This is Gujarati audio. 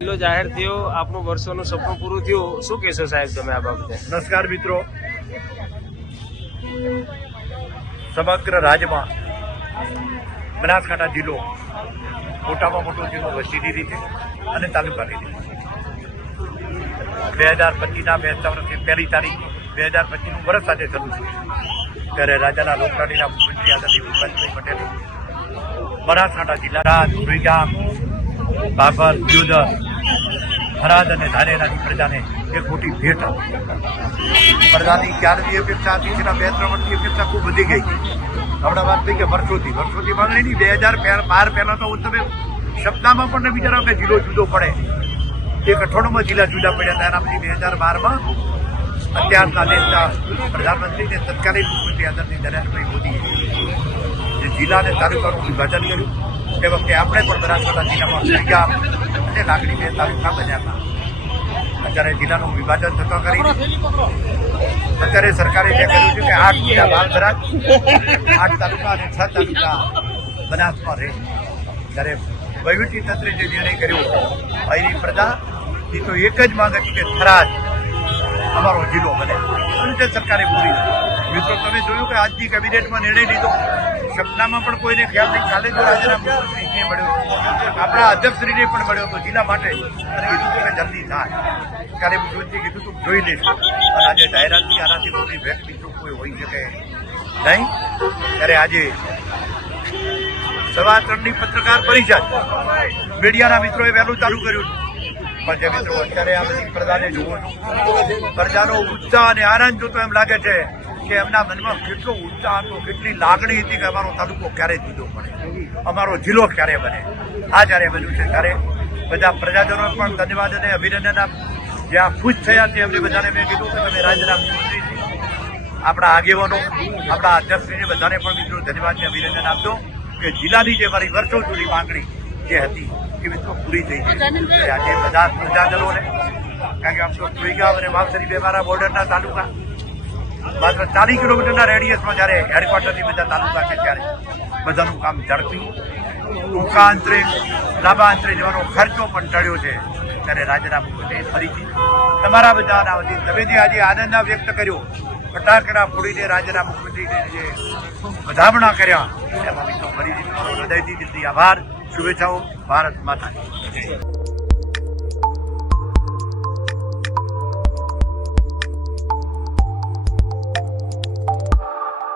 જિલ્લો જાહેર થયો, આપનું વર્ષોનું સપનું પૂરું થયું. શું કહેશો સાહેબ તમે આ બાબતે? નમસ્કાર મિત્રો. સમગ્ર રાજ્યમાં બનાસકાંઠા જિલ્લો મોટામાં મોટો જિલ્લો વસ્તી દીધી છે અને તાલુકા દીધી બે હજાર પચીસના બે વર્ષની પહેલી તારીખ બે હજાર પચીસનું વર્ષ સાથે શરૂ છે ત્યારે રાજાના લોકરાણીના મુખ્યમંત્રી આદરણીય ભૂપેન્દ્રભાઈ પટેલ બનાસકાંઠા જિલ્લા સુઈગામ બાબર દિયોદર થરાદ અને ધાનેરાની પ્રજાને એક ખોટી ભેટ આપી. પ્રજાની ક્યારની અપેક્ષા હતી? તેના બે ત્રણ વર્ષની અપેક્ષા ખૂબ વધી ગઈ. હમણાં વાત થઈ કે વર્ષોથી. વર્ષોથી માંગણી નહીં બે હજાર બાર પહેલાં તો તમે શબ્દમાં પણ વિચારો કે જિલ્લો જુદો પડે. એક અઠવાડિયામાં જિલ્લા જુદા પડ્યા હતા. એના પછી બે હજાર બારમાં અત્યારના નેતા પ્રધાનમંત્રી ને તત્કાલીન મુખ્યમંત્રી આદરણીય નરેન્દ્રભાઈ મોદીએ જે જિલ્લા અને તાલુકાનું વિભાજન કર્યું. તે વખતે આપણે પણ બનાસકાંઠા જિલ્લામાં સુઈગામ અને લાકડી બે તાલુકા બન્યા અત્યારે જિલ્લાનું વિભાજન થતો કરી. અત્યારે સરકારે જે કર્યું છે કે આઠ જિલ્લા બાર થરાદ આઠ તાલુકા અને છ તાલુકા બનાસમાં રહે. ત્યારે વહીવટી તંત્રે જે નિર્ણય કર્યો, અહીંની પ્રજા, એ તો એક જ માંગ હતી કે થરાજ અમારો જિલ્લો બને. અને તે સરકારે પૂરી. મિત્રો, તમે જોયું કે આજની કેબિનેટમાં નિર્ણય લીધો. સપનામાં પણ કોઈને ખ્યાલ નહીં. કાલે જો રાજ્યના મળ્યો, આપણા અધ્યક્ષશ્રીને પણ મળ્યો હતો જિલ્લા માટે અને કીધું હતું જલ્દી થાય. ત્યારે મુખ્યમંત્રી કીધું તું, જોઈ લઈશું અને આજે જાહેરાતની આનાથી મોટી ભેટ બીજું કોઈ હોઈ શકે નહીં. ત્યારે આજે સવા ત્રણની પત્રકાર પરિષદ મીડિયાના મિત્રોએ વહેલું ચાલુ કર્યું પણ જે મિત્રો અત્યારે આ બધી પ્રજાને જુઓ પ્રજાનો ઉત્સાહ અને આનંદ જોતો એમ લાગે છે કે એમના મનમાં કેટલો ઉત્સાહ હતો, કેટલી લાગણી હતી કે અમારો તાલુકો ક્યારે જુદો પડે. અમારો જિલ્લો ક્યારે બને? આ જ્યારે બન્યું છે, ત્યારે બધા પ્રજાજનો પણ ધન્યવાદ અને અભિનંદન આપ જે આ ખુશ થયા છે એમને બધાને મેં કીધું કે તમે રાજ્યના મુખ્યમંત્રી આપણા આગેવાનો, આપણા અધ્યક્ષશ્રીને બધાને પણ મિત્રો ધન્યવાદ અને અભિનંદન આપજો કે જિલ્લાની જે મારી વર્ષો જૂની માંગણી જે હતી એ મિત્રો પૂરી થઈ ગઈ આજે બધા પ્રજાજનોને, કારણ કે આમ તો સુઈગામ અને વાવસરી બે મારા બોર્ડરના તાલુકા માત્ર ચાલીસ કિલોમીટરના રેડિયસમાં જ્યારે હેડક્વાર્ટરથી બધા તાલુકા છે ત્યારે બધાનું કામ ઝડપી. ટૂંકા અંતરે લાંબા અંતરે જવાનો ખર્ચો પણ ટળ્યો છે. ત્યારે રાજ્યના મુખ્યમંત્રી ફરીથી તમારા બધાના વતી તમે આજે આનંદ વ્યક્ત કર્યો. ફટાકડા ફોડીને રાજ્યના મુખ્યમંત્રીને જે વધામણા કર્યા, એમાં મિત્રો ફરીથી હૃદયથી દિલથી આભાર. શુભેચ્છાઓ, ભારત માતા